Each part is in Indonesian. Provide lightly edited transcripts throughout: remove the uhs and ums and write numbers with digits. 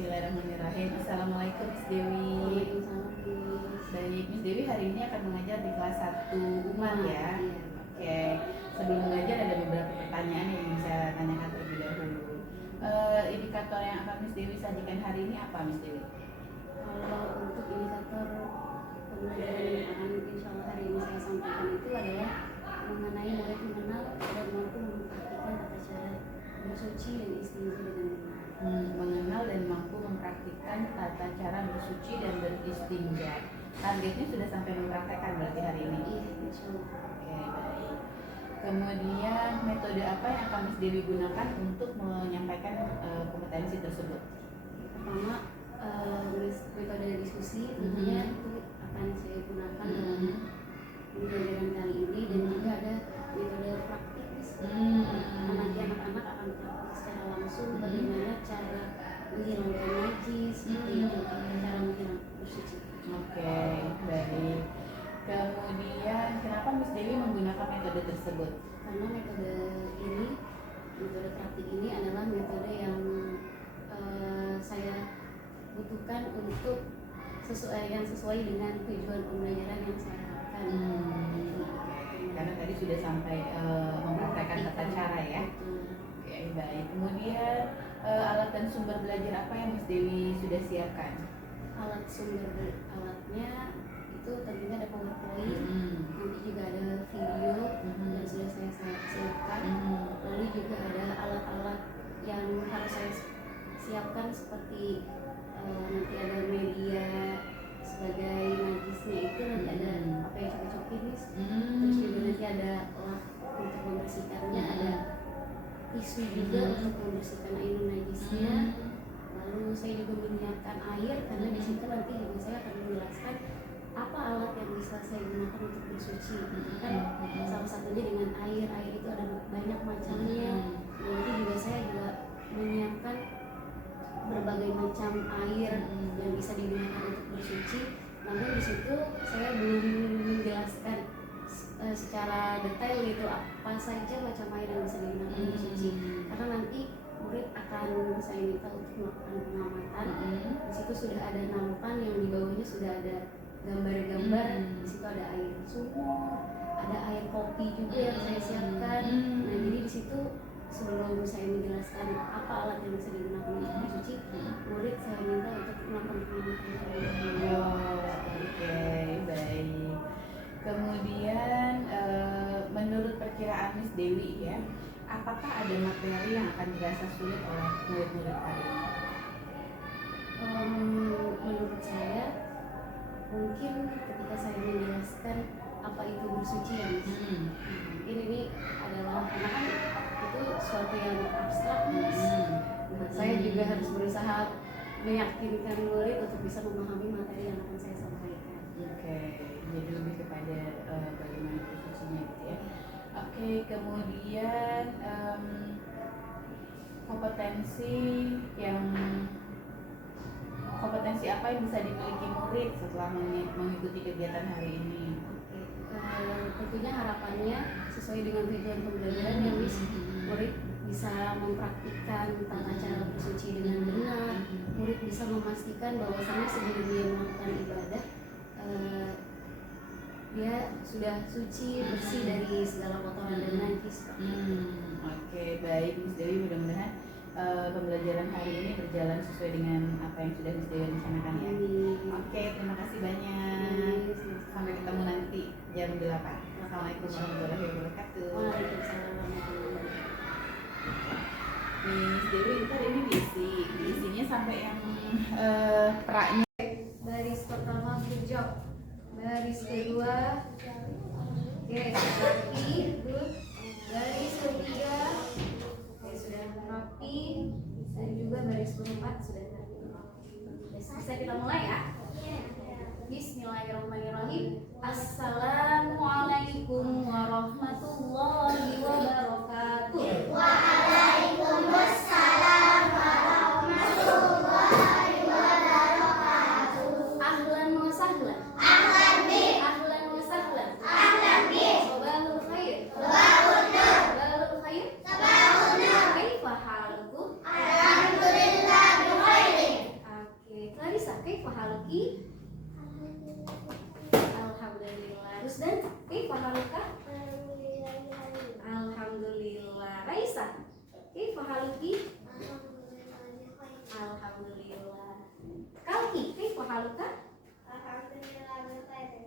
Bismillahirrahmanirrahim. Assalamualaikum Miss Dewi. Baik, Miss Dewi hari ini akan mengajar di kelas 1 Umar ya. Oke, sebelum mengajar ada beberapa pertanyaan yang bisa tanyakan terlebih dahulu. Indikator yang akan Miss Dewi sajikan hari ini apa Miss Dewi? Kalau untuk indikator pembelajaran yang akan insya Allah hari ini saya sampaikan itu adalah mengenai murid mengenal dan mampu mempraktikkan tata cara bersuci dan istinja dengan benar. Mengenal dan mampu mempraktikkan tata cara bersuci dan beristinja. Targetnya sudah sampai mempraktekkan berarti hari ini? Iya, insya Allah. Oke, baik. Kemudian metode apa yang akan Miss Dewi gunakan untuk menyampaikan kompetensi tersebut? Pertama, metode diskusi tentunya itu akan saya gunakan dalam pembelajaran kali ini, dan juga ada metode praktis. Nanti anak-anak akan praktik secara langsung bagaimana cara menghilangkan najis, seperti itu, cara menghilangkan bersuci. Oke, baik. Kemudian kenapa Miss Dewi menggunakan metode tersebut? Karena metode praktik ini adalah metode yang saya butuhkan untuk sesuai dengan tujuan pembelajaran yang saya harapkan. Karena tadi sudah sampai mempraktekkan tata cara ya. Oke, baik. Kemudian alat dan sumber belajar apa yang Miss Dewi sudah siapkan? Alatnya itu tentunya ada PowerPoint, nanti juga ada video yang sudah saya siapkan, lalu juga ada alat-alat yang harus saya siapkan seperti nanti ada media sebagai najisnya itu, nanti ada apa yang saya cocokin, terus juga nanti ada lap untuk membersihkannya, ada tisu juga untuk membersihkan air najisnya. Lalu saya juga menyiapkan air, karena di situ nanti juga saya akan menjelaskan apa alat yang bisa saya gunakan untuk bersuci. Kan salah satunya dengan air itu ada banyak macamnya. Nanti juga saya juga menyiapkan berbagai macam air yang bisa digunakan untuk bersuci. Namun di situ saya belum menjelaskan secara detail gitu apa saja macam air yang bisa digunakan untuk bersuci, karena nanti murid akan saya minta untuk melakukan pengamatan. Di situ sudah ada nampan yang di bawahnya sudah ada gambar-gambar. Di situ ada air sumur, ada air kopi juga yang saya siapkan. Nah, jadi di situ sebelum saya menjelaskan apa alat yang bisa digunakan untuk bersuci, murid saya minta untuk melakukan pengamatan. Oke, baik. Kemudian menurut perkiraan Miss Dewi ya, apakah ada materi yang akan dirasa sulit oleh murid-murid hari ini? Menurut saya mungkin ketika saya menjelaskan apa itu bersuci ya, Miss. Ini adalah, karena kan itu suatu yang abstrak, Miss. Saya juga harus berusaha meyakinkan murid untuk bisa memahami materi yang akan saya sampaikan. Oke, jadi lebih kepada bagaimana bersucinya gitu ya. Oke, kemudian kompetensi apa yang bisa dimiliki murid setelah mengikuti kegiatan hari ini? Tentunya harapannya sesuai dengan tujuan pembelajaran yang murid bisa mempraktikkan tata cara bersuci dengan benar. Murid bisa memastikan bahwasannya sebelum dia melakukan ibadah dia sudah suci, bersih dari segala kotoran dan najis. Oke, baik Miss Dewi, mudah-mudahan pembelajaran hari ini berjalan sesuai dengan apa yang sudah Miss Dewi rencanakan ya. Oke, terima kasih banyak. Sampai ketemu nanti jam 8. Assalamualaikum warahmatullahi wabarakatuh. Waalaikumsalam warahmatullahi wabarakatuh. Miss Dewi, ntar ini diisinya sampai yang praknya. Baris pertama hijab, baris kedua rapi, baris ketiga sudah rapi, dan juga baris keempat sudah rapi. Bisa kita mulai ya. Bismillahirrahmanirrahim. Assalamualaikum warahmatullahi wabarakatuh. Waalaikumsalam warahmatullahi wabarakatuh. Ahlan wa sahlan. Ahlan bi. Ahlan wa sahlan. Ahlan bi. Sabahul khair. Sabahun nur. Sabahul khair. Sabahun nur. Kaifa halukum? Alhamdulillah bi khairin. Alhamdulillah. Kalki, kaifa haluka?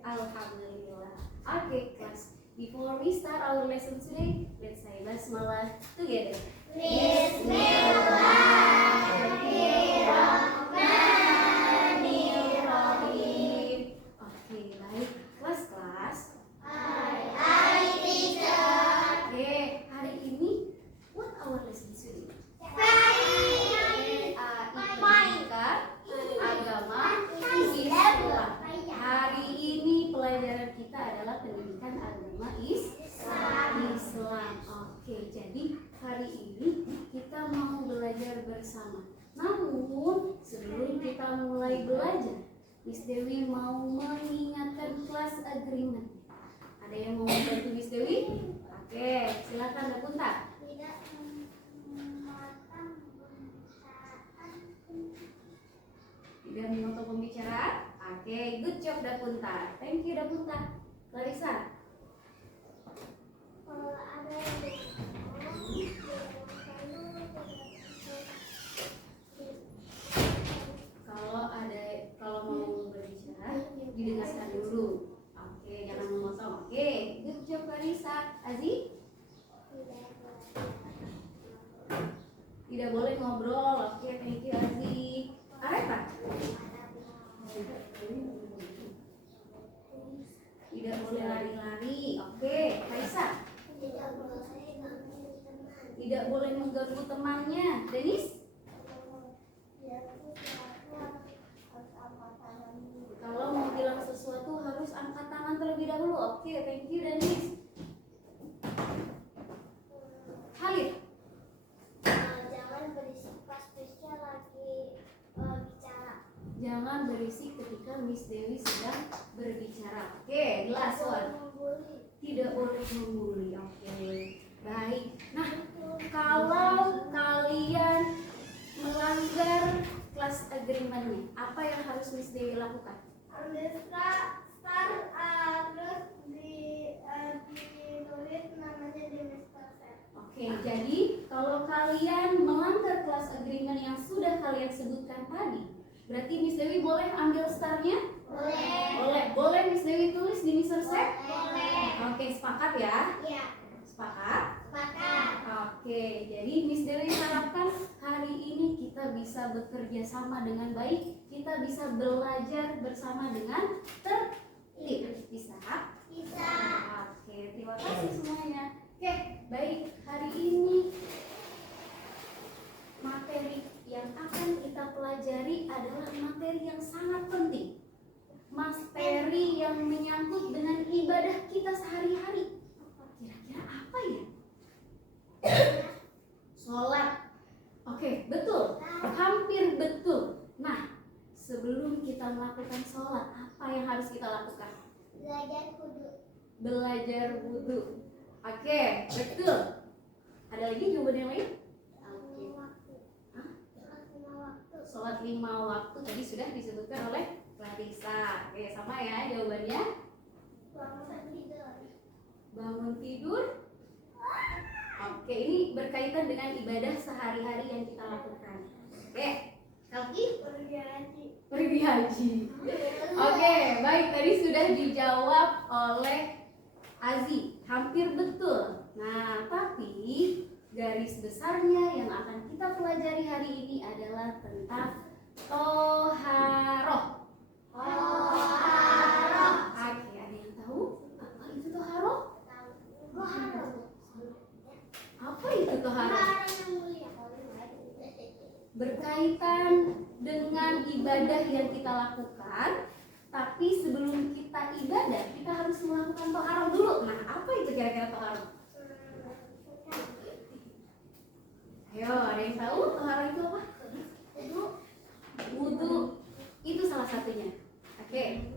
Alhamdulillah. Okay, class. Before we start our lesson today, let's say basmalah together. Bismillahirrahmanirrahim. Oke, baik. Kelas. Oke, hari ini what our lesson today? Agama Islam. Hari ini pelajaran kita adalah pendidikan agama Islam. Oke, jadi hari ini kita mau belajar bersama. Namun sebelum kita mulai belajar, Miss Dewi mau mengingatkan class agreement. Ada yang mau membantu Miss Dewi? Oke, silakan Dapunta. Tidak memotong pembicaraan? Oke, good job Dapunta. Thank you Dapunta. Larissa. Kalau mau berbicara didengarkan dulu. Oke, jangan memotong. Oke, good job Larissa. Aziz? Tidak boleh ngobrol. Oke, thank you Aziz. Arepa? Tidak boleh lari-lari. Oke, Kaisa? Tidak boleh mengganggu temannya. Denis? Kalau mau bilang sesuatu harus angkat tangan terlebih dahulu. Oke, thank you Denis. Halid? Jangan berisik pas Prisca lagi bicara. Jangan berisik ketika Miss Dewi sedang berbicara. Oke, last one. Tidak boleh membuli. Oke, baik. Nah, kalau kalian melanggar class agreement-nya, apa yang harus Miss Dewi lakukan? Start harus ditulis namanya di Mr. Set. Oke, jadi kalau kalian melanggar class agreement yang sudah kalian sebutkan tadi, berarti Miss Dewi boleh ambil startnya? Boleh Miss Dewi tulis di Mr. Set? Oke, sepakat ya? Iya. Sepakat? Sepakat. Oke, jadi Miss Dewi harapkan hari ini kita bisa bekerja sama dengan baik, kita bisa belajar bersama dengan tertib. Bisa? Bisa. Oke, terima kasih semuanya. Oke, baik. Hari ini materi yang akan kita pelajari adalah materi yang sangat penting. Materi yang menyangkut dengan ibadah kita sehari-hari. Kira-kira apa ya? Sholat. Oke, betul. Hampir betul. Nah, sebelum kita melakukan sholat, apa yang harus kita lakukan? Belajar wudhu. Oke, betul. Ada lagi jawaban yang lain? Sholat 5 waktu tadi sudah disebutkan oleh Clarissa. Oke, sama ya jawabannya. Bangun tidur. Oke, ini berkaitan dengan ibadah sehari-hari yang kita lakukan. Oke, Kalki? Pergi haji. Oke, baik, tadi sudah dijawab oleh Azi. Hampir betul. Nah, tapi garis besarnya yang akan kita pelajari hari ini adalah tentang toharoh. Oke, ada yang tahu apa itu toharoh? Apa itu toharoh? Berkaitan dengan ibadah yang kita lakukan, tapi sebelum kita ibadah, kita harus melakukan toharoh dulu. Nah, apa itu kira-kira toharoh? Ayo, ada yang tahu toharoh itu apa? Wudu. Itu salah satunya. Oke.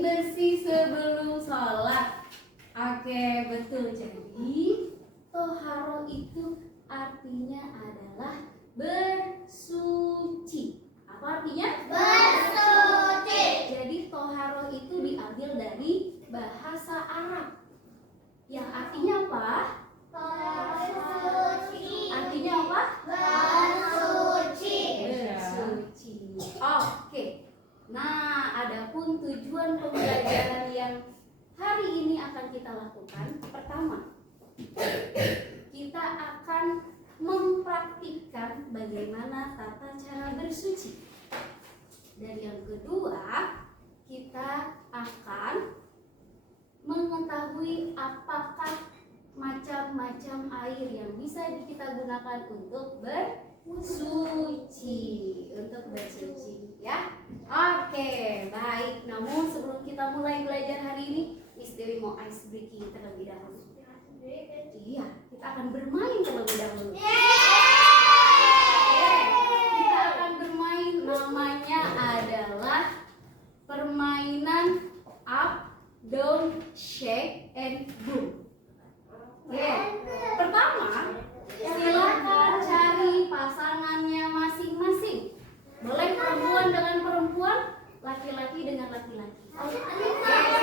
Bersih sebelum sholat. Oke, betul. Jadi toharoh itu artinya adalah bersuci. Apa artinya? Bersuci. Jadi toharoh itu diambil dari bahasa Arab yang artinya apa? bersuci. Dan yang kedua, kita akan mengetahui apakah macam-macam air yang bisa kita gunakan untuk bersuci, ya. Oke, baik. Namun sebelum kita mulai belajar hari ini, Miss Dewi mau ice breaking terlebih dahulu. Iya, kita akan bermain terlebih dahulu. Kita akan bermain, namanya adalah permainan up, down, shake, and boom. Oke, pertama silakan cari pasangannya masing-masing. Boleh perempuan dengan perempuan, laki-laki dengan laki-laki. Oke, silakan.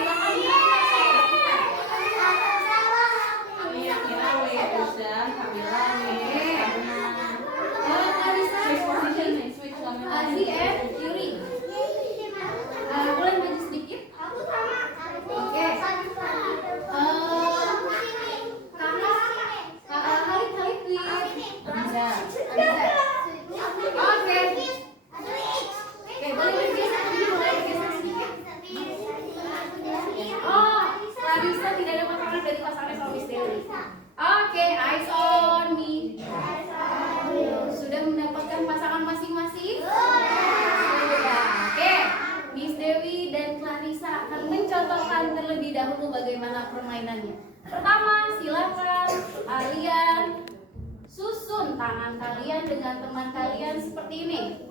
Azi and Yuri. Boleh maju sedikit? Oke. Kali please. Bisa. Oke. Oke, boleh bergeser sedikit. Oh, Clarissa tidak ada pasangan, berarti pasangannya sama Miss Dewi. Oke, eyes on me. Sudah mendapatkan pasangan masing-masing? Sudah. Oke, Miss Dewi dan Clarissa akan mencontohkan terlebih dahulu bagaimana permainannya. Pertama, silakan kalian susun tangan kalian dengan teman kalian seperti ini.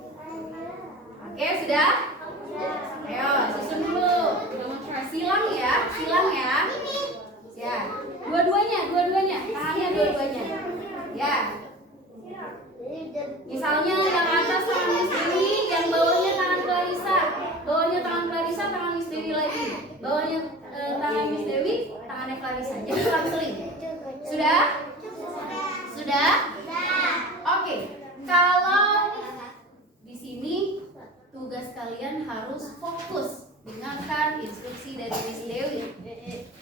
Oke, sudah? Ayo, susun dulu. Silang ya. Ya, dua-duanya, tangannya dua-duanya. Ya. Misalnya yang atas tangan Miss Dewi, yang bawahnya tangan Clarissa. Bawahnya tangan Clarissa, tangan Miss Dewi lagi. Bawahnya tangan Miss Dewi, tangannya Clarissa. Jadi selang-seling. Sudah? Sudah? Oke. Kalau di sini tugas kalian harus fokus. Dengarkan instruksi dari Miss Dewi.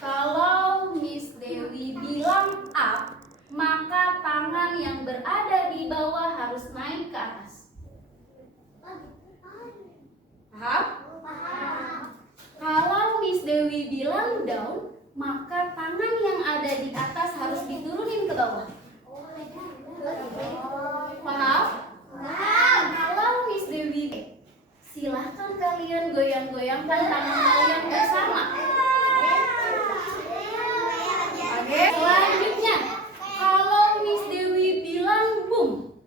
Kalau Miss Dewi bilang up, maka tangan yang berada di bawah harus naik ke atas. Paham? Kalau Miss Dewi bilang down, maka tangan yang ada di atas harus diturunin ke bawah. Paham? Kalau Miss Dewi, silahkan kalian goyang-goyangkan tangan kalian bersama. Oke, selanjutnya, kalau Miss Dewi bilang boom,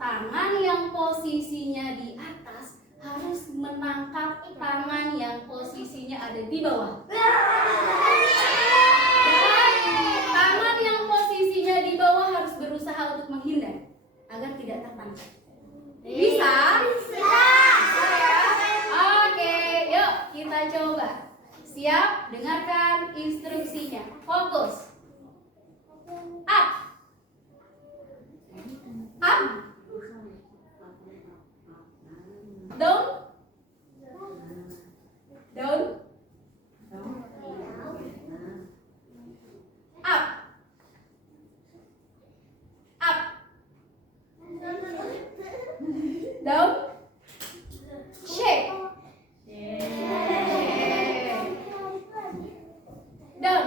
tangan yang posisinya di atas harus menangkap tangan yang posisinya ada di bawah. Dan tangan yang posisinya di bawah harus berusaha untuk menghindar agar tidak tertangkap. Bisa? Oke, yuk kita coba. Siap? Dengarkan instruksinya. Fokus. Up. Up. Down. Down. Up. Up. Down. Shake. Down. Down.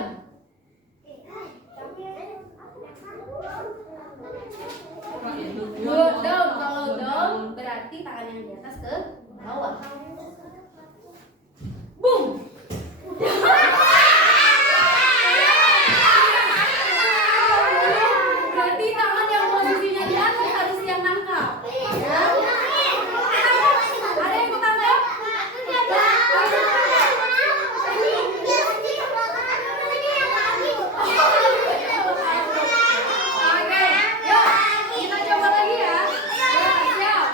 Kalau down berarti tangan yang di atas ke bawah. Boom. Berarti tangan yang posisinya di atas harus yang nangkap. Ya. Ada yang ketangkap? Oke, yuk kita coba lagi ya. Siap.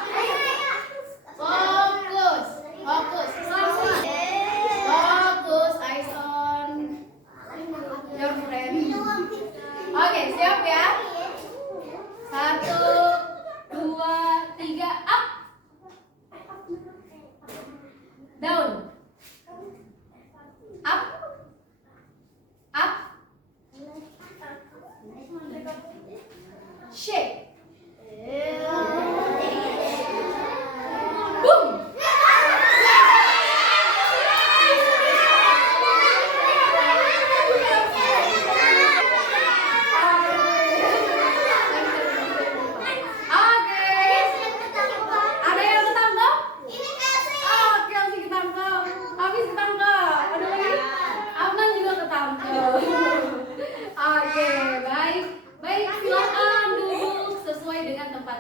Fokus, pelan-pelan. Fokus, eyes on your friend. Oke, siap ya. 1, 2, 3, up. Down. Up. Up. Shake.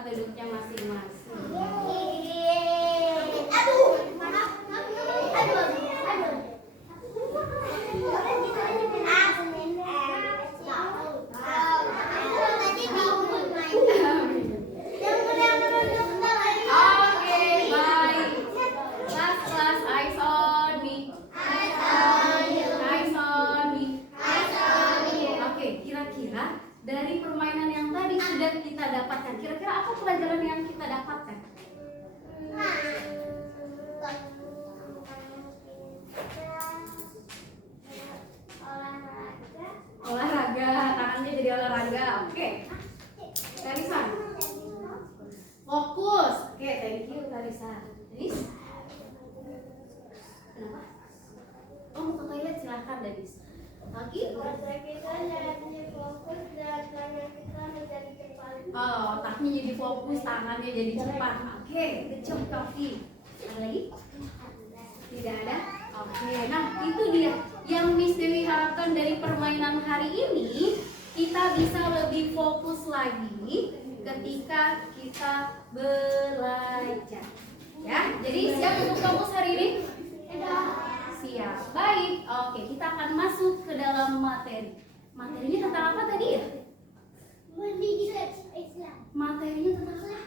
tempat duduknya masing-masing. Aduh, mana? Aduh. Oke, baik. Kelas, eyes on me. Eyes on me. Oke, kira-kira dari permainan yang tadi sudah kita dapatkan, kira-kira apa pelajaran yang kita dapatkan? Olahraga, tangannya jadi olahraga. Oke. Tarisan. Fokus. Oke, thank you Tarisan. Denis? Kenapa? Oh, mau ke toilet silakan Denis. Lagi? Oh, otaknya jadi fokus, tangannya jadi cepat. Oke, good job Kaki. Ada lagi? Tidak ada? Oke, nah itu dia yang Miss Dewi harapkan dari permainan hari ini. Kita bisa lebih fokus lagi ketika kita belajar. Ya, jadi siap untuk fokus hari ini? Siap. Baik. Oke, kita akan masuk ke dalam materi. Materinya tentang apa tadi ya? Materinya tentang apa?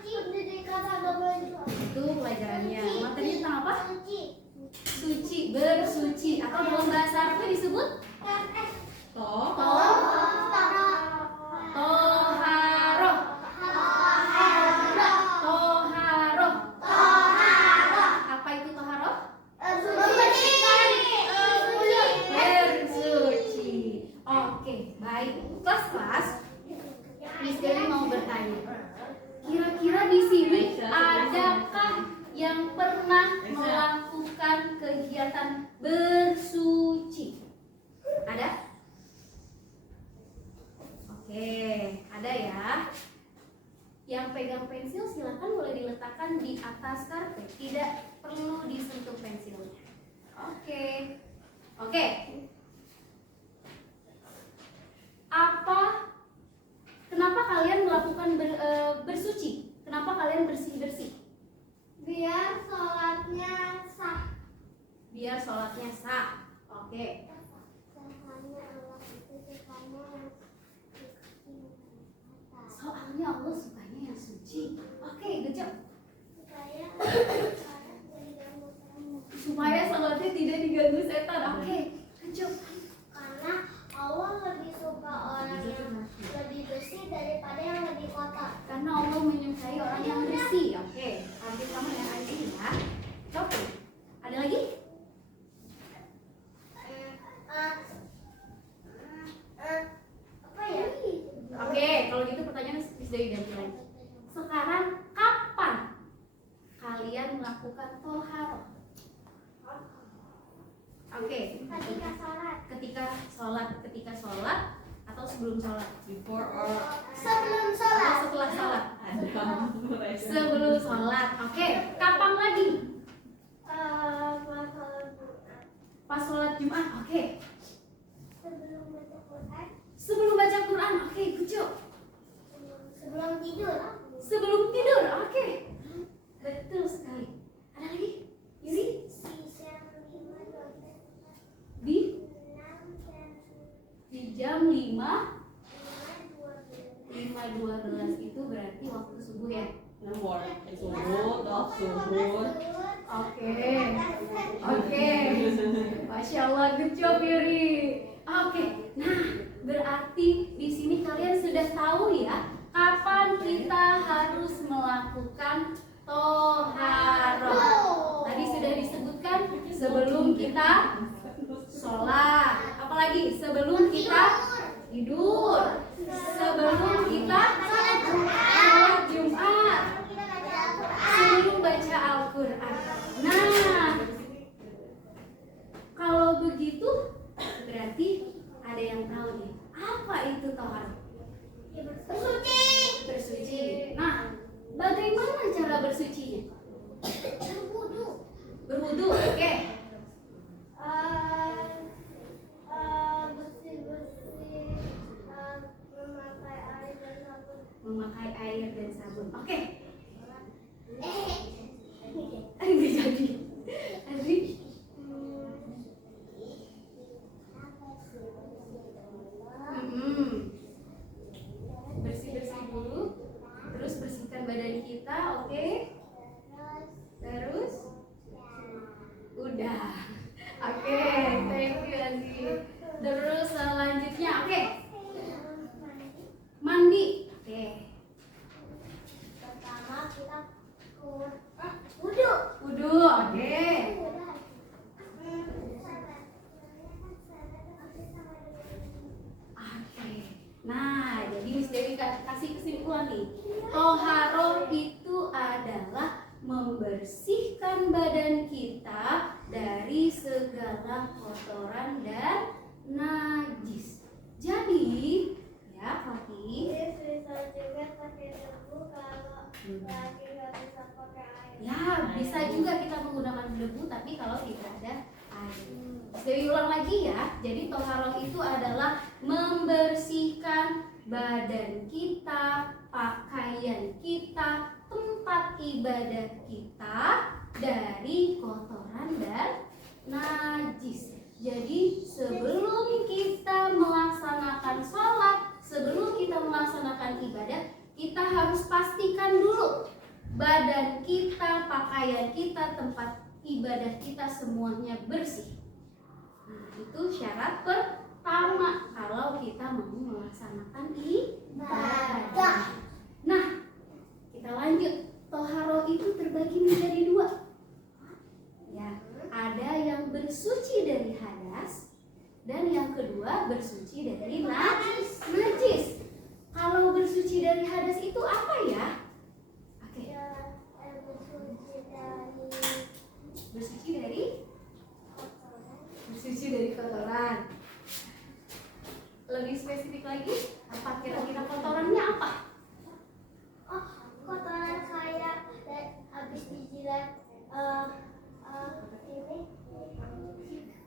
Itu pelajarannya. Materinya tentang apa? Suci, bersuci, atau dalam bahasa Arabnya disebut toharoh. Apa itu toharoh? Bersuci. Oke, baik. Kelas-kelas, Miss Dewi mau bertanya. Kira-kira di sini adakah yang pernah melakukan kegiatan bersuci? Ada? Oke, ada ya. Yang pegang pensil silakan boleh diletakkan di atas karpet, tidak perlu disentuh pensilnya. Oke. Oke. Kenapa kalian melakukan bersuci? Kenapa kalian bersih-bersih? Biar sholatnya sah. Biar sholatnya sah. Oke. Soalnya Allah sukanya yang suci. Oke, good job. Supaya sholatnya tidak diganggu setan. Oke, good job. Karena Allah lebih suka orang yang lebih bersih daripada yang lebih kotor. Karena Allah menyukai orang yang bersih. Oke, lanjut sama yang Aziz ya. Oke. Ada lagi? Apa ya? Oke, kalau gitu pertanyaan Miss Dewi ganti lagi. Sekarang kapan kalian melakukan toharoh? Oke. Ketika sholat atau sebelum sholat? Before or Sebelum Atau sholat. setelah sholat? ada Sebelum sholat. Oke. Kapan lagi? Pas sholat Jumat. Oke. Sebelum baca Quran. Sebelum baca Quran. Oke, good job. Sebelum tidur. Sebelum tidur. Oke. Betul sekali. Ada lagi? Yuri? Di jam 5:12 itu berarti waktu subuh ya. subuh, subuh. Oke. Masya Allah, good job Yuri. Oke. Nah, berarti di sini kalian sudah tahu ya kapan kita harus melakukan toharoh. Tadi sudah disebutkan sebelum kita sholat. Apalagi sebelum kita tidur. Sebelum kita sholat Jumat. Sebelum baca Al-Quran. Nah, kalau begitu berarti ada yang tahu nih apa itu toharoh? Bersuci. Nah, bagaimana cara bersucinya? Berwudu. Oke. Bersih-bersih memakai air dan sabun. Oke. Enggak jadi. Adri. Bersih-bersih dulu. Terus bersihkan badan kita, oke? Terus udah. Oke, thank you Aziz. Terus selanjutnya, oke. Mandi. Oke. Pertama kita Wudu, oke. Oke. Nah, jadi Miss Dewi kasih kesimpulan nih. Toharo itu adalah membersihkan badan kita dari segala kotoran dan najis. Jadi, ya Fatih, bisa juga pakai debu kalau lagi nggak bisa pakai air. ya bisa juga kita menggunakan debu tapi kalau tidak ada air. Dewi ulang lagi ya. Jadi toharo itu adalah membersihkan badan kita, pakaian kita, tempat ibadah kita dari kotoran dan najis. Jadi sebelum kita melaksanakan sholat, sebelum kita melaksanakan ibadah, kita harus pastikan dulu badan kita, pakaian kita, tempat ibadah kita semuanya bersih. Nah, itu syarat pertama kalau kita mau melaksanakan ibadah. Nah, kita lanjut. Toharo itu terbagi menjadi dua. Ya, ada yang bersuci dari hadas dan yang kedua bersuci dari najis. Kalau bersuci dari hadas itu apa ya? Oke. Bersuci dari kotoran. Lebih spesifik lagi, apa kira-kira kotorannya apa? Oh, kotoran kayak habis dijilat ini.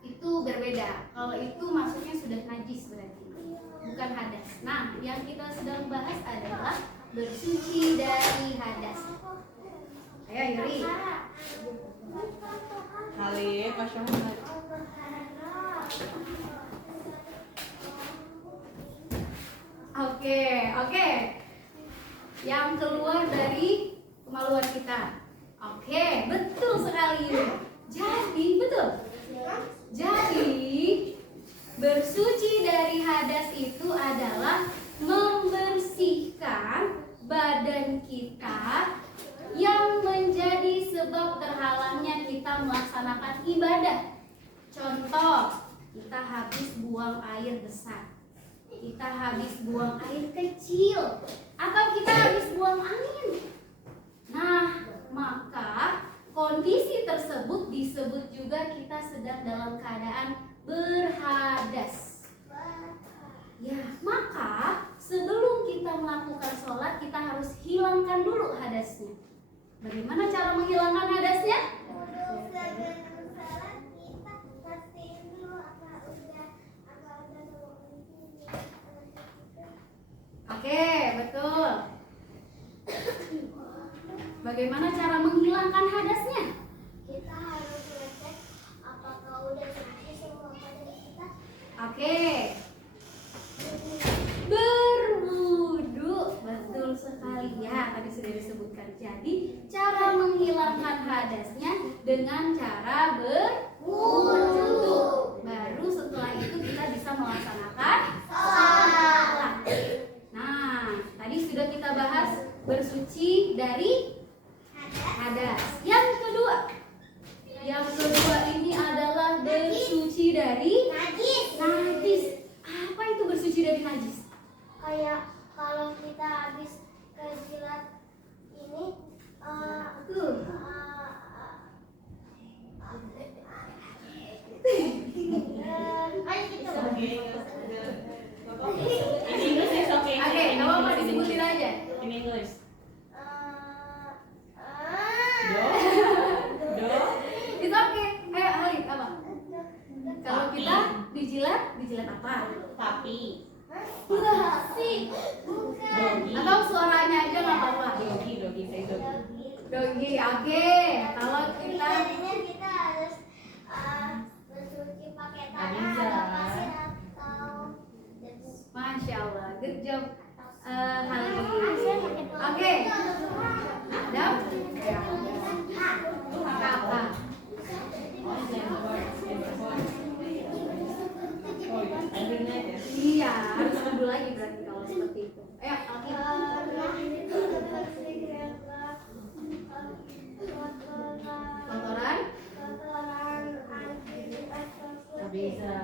Itu berbeda. Kalau itu maksudnya sudah najis berarti, bukan hadas. Nah, yang kita sedang bahas adalah bersuci dari hadas. Ayo Yuri. Kali, Masya Allah. Oke. Yang keluar dari kemaluan kita. Oke, betul sekali. Jadi, bersuci dari hadas itu adalah membersihkan badan kita yang menjadi sebab terhalangnya kita melaksanakan ibadah. Contoh, kita habis buang air besar, kita habis buang air kecil, atau kita habis buang angin. Nah, maka kondisi tersebut disebut juga kita sedang dalam keadaan berhadas. Ya, maka sebelum kita melakukan sholat, kita harus hilangkan dulu hadasnya. Bagaimana cara menghilangkan hadasnya? Oke, betul. Bagaimana cara menghilangkan hadasnya? Kita harus ngecek apakah udah bersih semua badan kita. Oke. Berwudu, betul sekali ya, tadi sudah disebutkan. Jadi cara menghilangkan hadasnya dengan cara berwudu. Baru setelah itu kita bisa melaksanakan sholat. Nah, tadi sudah kita bahas bersuci dari hadas. Yang kedua ini adalah bersuci dari najis. Apa itu bersuci dari najis? Kayak kalau kita habis kejilat ini In English is okay. Oke, nggak apa-apa, disebutin aja. In English. Do. Itu oke. Ayo Halid, apa? Kalau kita dijilat apa? Papi. Enggak sih, bukan. Dogi. Atau suara pergi. Oke, kalau kita Jadinya kita harus bersuci pakai tanah atau pasir atau debu. Masya Allah, good job Halil. Oke, Adam, Kakak. Iya, harus kudu lagi berarti kalau seperti itu. Ayo, oke. Kotoran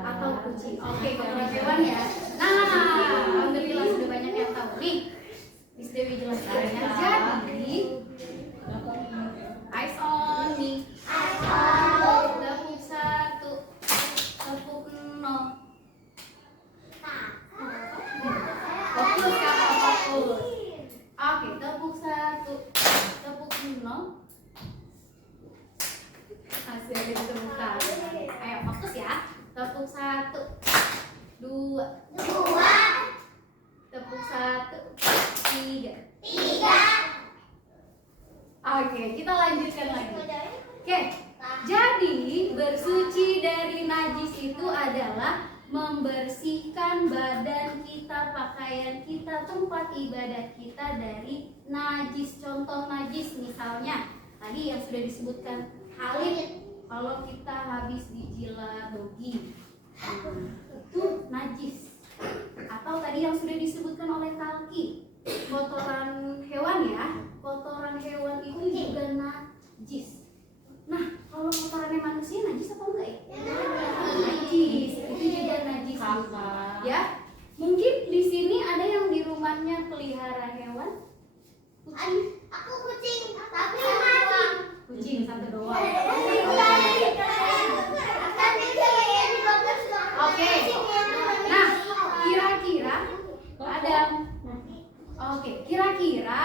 atau kucing. Oke, kotoran hewan ya. Nah, alhamdulillah sudah banyak yang tahu nih. Miss Dewi jelaskan ya. Jadi, eyes on nih. Tepuk 1, tepuk 0. Fokus kakak, fokus. Oke, tepuk 1, tepuk 0. Masih ada tepuk tangan. Ayo fokus ya. Tepuk 1, 2, tepuk 1, 3. Oke, kita lanjutkan lagi. Oke, jadi bersuci dari najis itu adalah membersihkan badan kita, pakaian kita, tempat ibadah kita dari najis. Contoh najis misalnya tadi yang sudah disebutkan Halid, kalau kita habis dijilat dogi itu najis. Atau tadi yang sudah disebutkan oleh Talki, kotoran hewan ya, kotoran hewan itu juga najis. Nah, kalau kotorannya manusia najis apa enggak ya? Najis, itu juga najis. Ya, mungkin di sini ada yang di rumahnya pelihara hewan. Aku kucing, tapi mati. Kucing satu doang. Oke. Nah, kira-kira Adam. Oke, kira-kira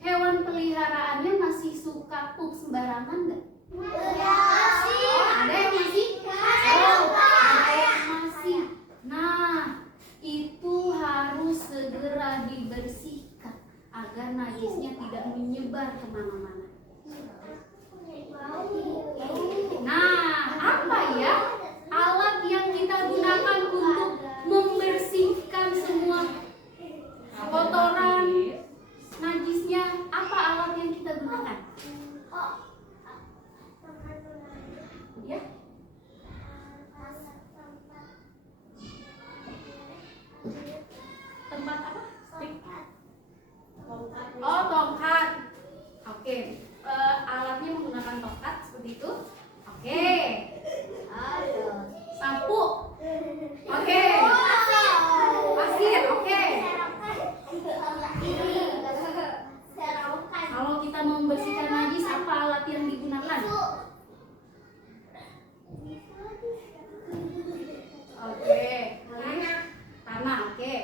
hewan peliharaannya masih suka pup sembarangan nggak? Ada yang masih? Ada yang masih. Nah, itu harus segera dibersihkan agar najisnya tidak menyebar kemana-mana. Nah, apa ya alat yang kita gunakan untuk membersihkan semua kotoran najisnya? Apa alat yang kita gunakan? Ya? Tempat apa? Oh, tongkat. Oke. Alatnya menggunakan tongkat seperti itu. Oke. Sapu. Oke. Pasir. Oke. Kalau kita membersihkan najis, apa alat yang digunakan? Oke. Tanah. Oke.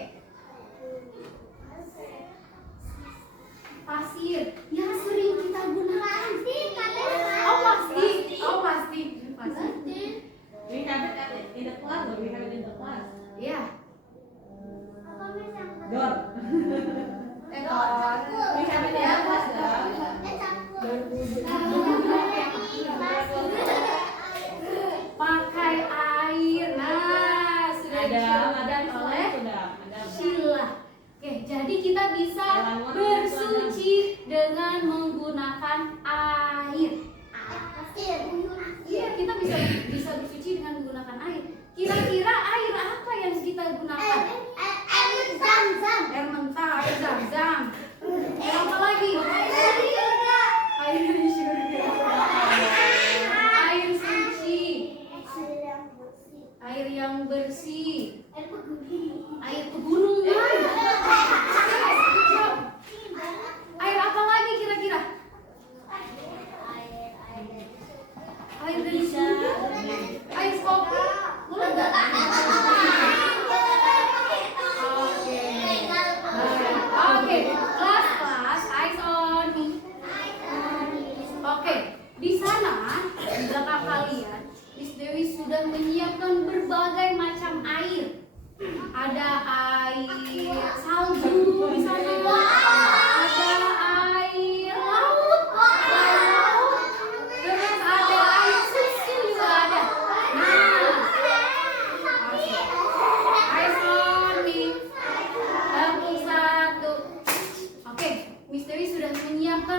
Pasir yang sering kita gunakan. Oh, plastik. We have it in the class, or we have it in the class. Iya. Door. We have it in the class. Pakai air. Nah, sudah dijelaskan oleh Sheila. Oke, jadi kita bisa bersuci dengan menggunakan air. Iya, kita bisa bersuci dengan menggunakan air. Kira-kira air apa yang kita gunakan? Air mentah, air zam-zam. Apa lagi? Air dari surga. Air suci. Air yang bersih. Air pegunungan. Air apa lagi kira-kira? Air dari surga. Air kopi. Boleh nggak? Oke.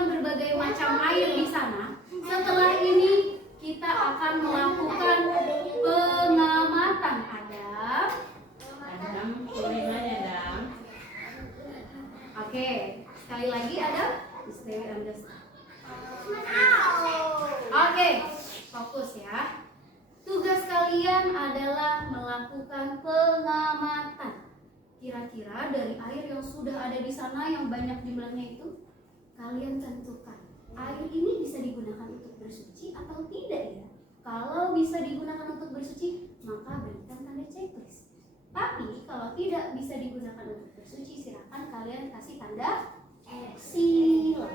berbagai macam air di sana. Setelah ini kita akan melakukan pengamatan. Adam, tulisannya Adam. Oke, sekali lagi ada Miss Dewi ambil. Oke, fokus ya. Tugas kalian adalah melakukan pengamatan. Kira-kira dari air yang sudah ada di sana yang banyak jumlahnya itu, kalian tentukan air ini bisa digunakan untuk bersuci atau tidak ya. Kalau bisa digunakan untuk bersuci, maka berikan tanda checklist. Tapi kalau tidak bisa digunakan untuk bersuci, silakan kalian kasih tanda epsilon.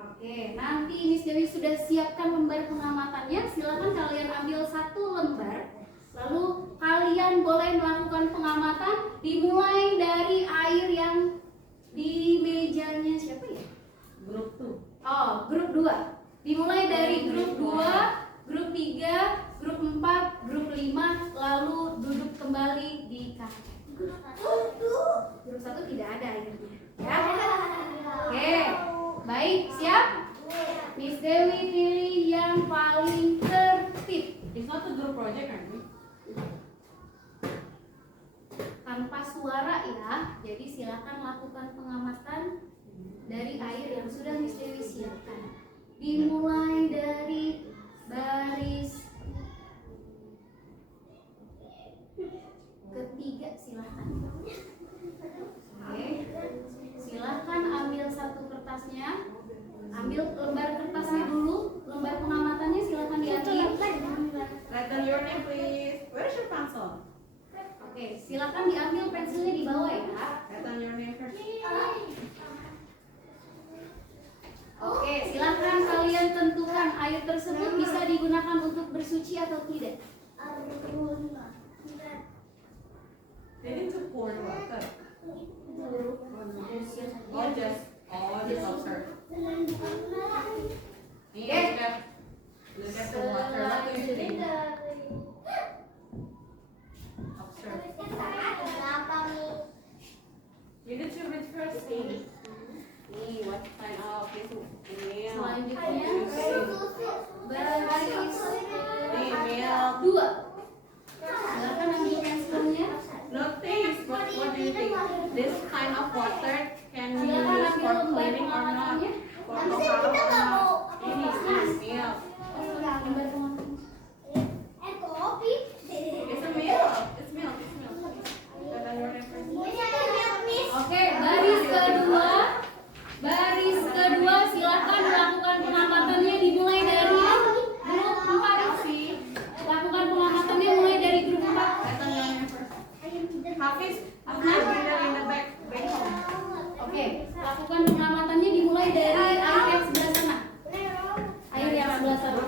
Oke, nanti Miss Dewi sudah siapkan lembar pengamatannya. Silakan kalian ambil satu lembar. Lalu kalian boleh melakukan pengamatan dimulai dari air yang di mejanya siapa ya? Grup 2. Oh, grup 2. Dimulai dari grup 2, grup 3, grup 4, grup 5, lalu duduk kembali di karpet. Grup 1 tidak ada airnya. Ya. Oke. Baik, siap? Miss Dewi pilih yang paling tertib. It's not a group project, kan? Tanpa suara ya. Jadi silakan lakukan pengamatan dari air yang sudah Miss Dewi siapkan. Dimulai dari baris ketiga, silakan. Oke. Silakan ambil satu kertasnya. Ambil lembar kertasnya dulu. Lembar pengamatannya silakan diambil. Write down your name, please. Where's your pencil? Oke, silakan diambil pensilnya di bawah ya. Write down your name first. Oke, silakan kalian tentukan air tersebut bisa digunakan untuk bersuci atau tidak. They need to pour water. Oh, just observe. Okay. Look at the water. What do you think? Observe. You need to read first. What kind of this milk? Selanjutnya baris Milk. 2. Silakan ambil pensilnya. No taste. What do you think? This kind of water can be Silakan used for ambil lembar cleaning or not? pengamatannya. For lokal or not? Ini is milk. Lembar pengamatannya. It's a milk. It's milk. It's milk. Write down your name first. Oke, baris kedua. Baris kedua silakan melakukan pengamatannya dimulai dari grup 4 sih. Lakukan pengamatannya mulai dari grup 4. Write down your name first. Hafiz, bring that in the back home. Oke, lakukan pengamatannya dimulai dari air yang sebelah sana. Air yang sebelah sana.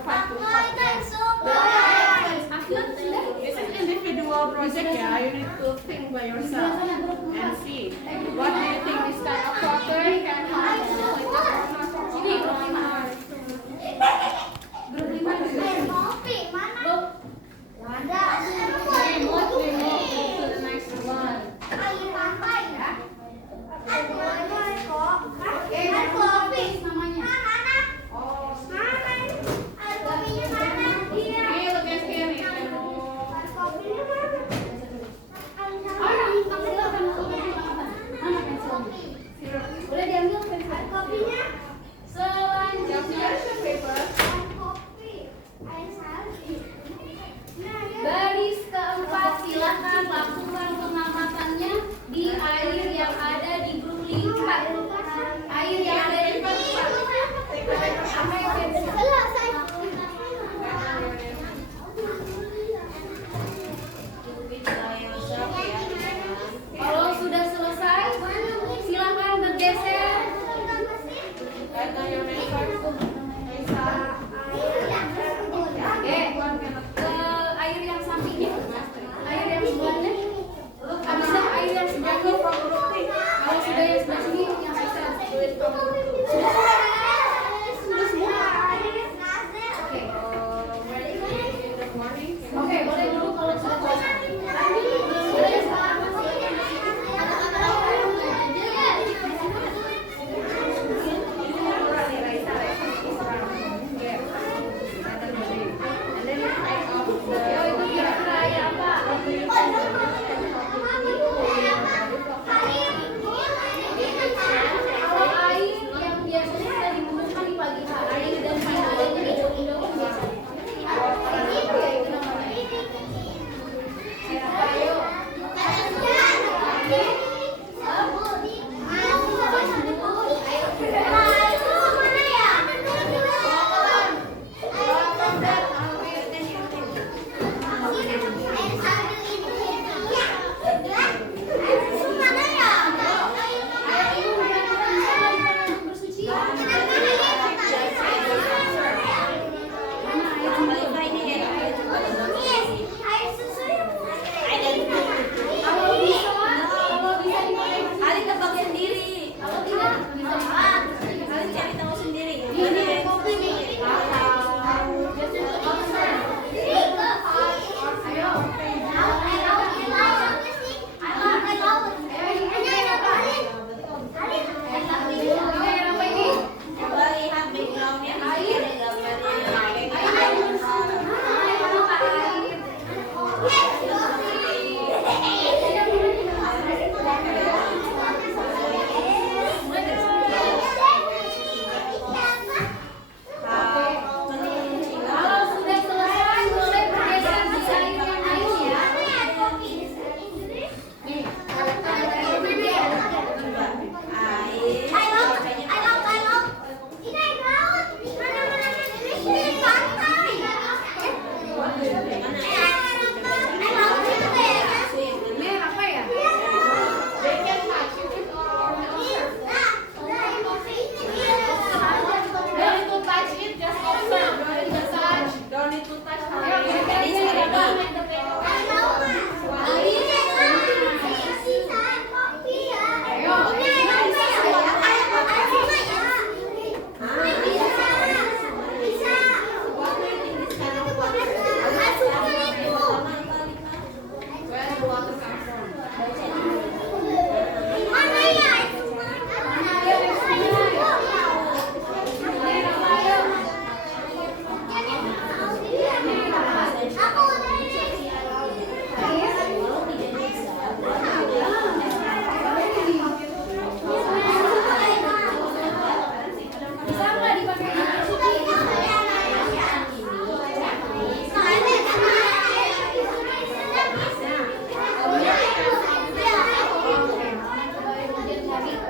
This is individual project, yeah. You need to think by yourself and see. What do you think this kind of water can help? Ini grup 5. Grup 5 grup. We move to the next one. Oke, grup namanya. Oh, Iya. hey, look at here. Mana pensilnya? Boleh diambil pensilnya. Selanjutnya baris keempat, silakan lakukan pengamatannya di air yang ada di grup 5. Air yang ada di grup 4. Sampai pensil. Kalau sudah selesai, silakan bergeser. Write down your name first. Lisa. Oke, ke air yang sampingnya, air yang sebelahnya. Habis itu air yang sebelahnya. Kalau sudah yang sebelah sini, yang bisa. Sudah semua. Oke. In the morning. Oke, boleh dulu kalau sudah selesai.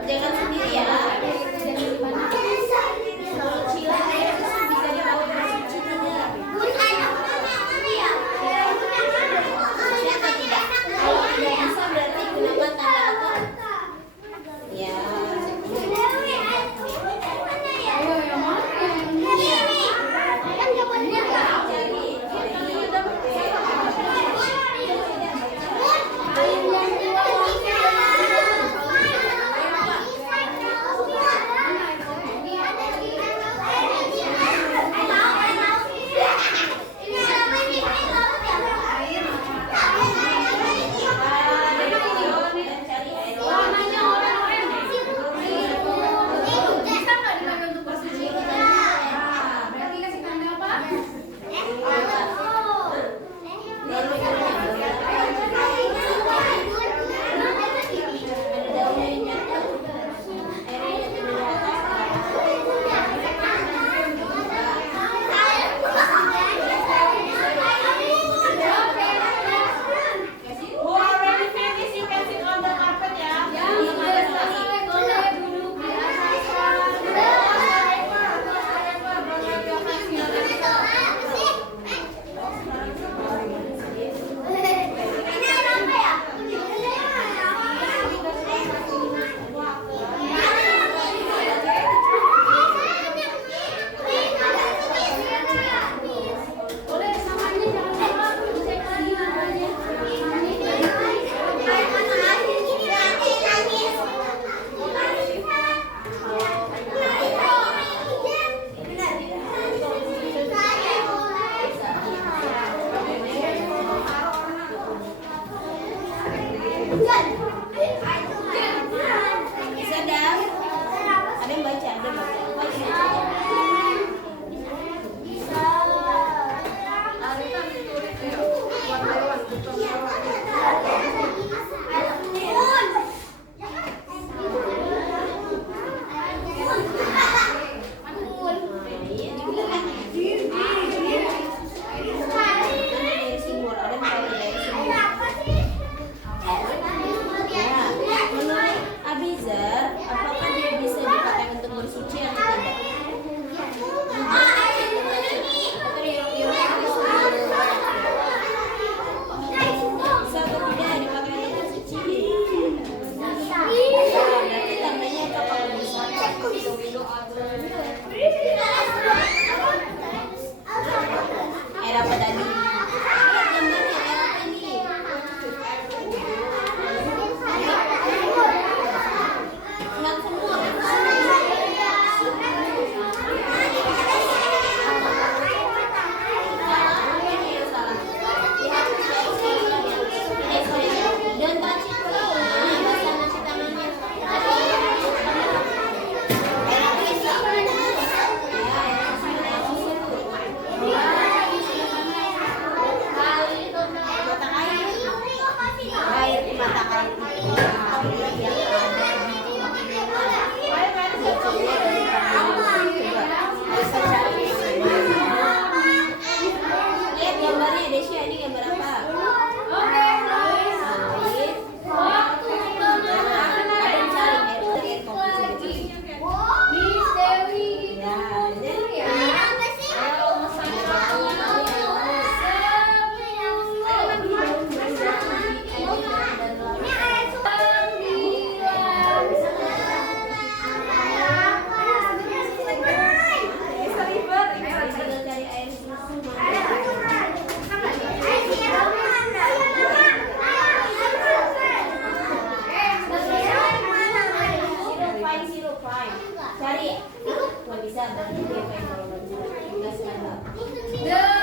Jangan sendiri ya. Kalau Cila air bisa dibawa bersuci tidak? Siapa tidak? Kalau tidak bisa berarti gunakan tanda apa? Ya. Ayo yang mana? Bisa nggak dipakai untuk bersuci? Berarti kasih tanda apa? Who already finished, you can sit on the carpet ya. Boleh samanya jangan lupa cek lagi namanya. Bisa dah. Ada yang baca, ada yang baca. Menurut Abizar, apakah dia bisa dipakai untuk bersuci atau tidak? Bisa atau tidak dipakai untuk bersuci? Berarti tandanya apa kalau bisa? Air apa tadi? Lihat gambarnya, air apa ini? Enggak semua. Dan touch it dulu. Nah, basah nanti tangannya. Mata air. Air di mata air itu yang ada di bisa cari. Lihat gambarnya Desya, ini gambar apa? Air. Ada yang cari air kopi. Miss Dewi. Ya, ini cari air susu. Sirup fine. Cari. Nggak bisa, berarti dia kayak kalau nggak skandal. 8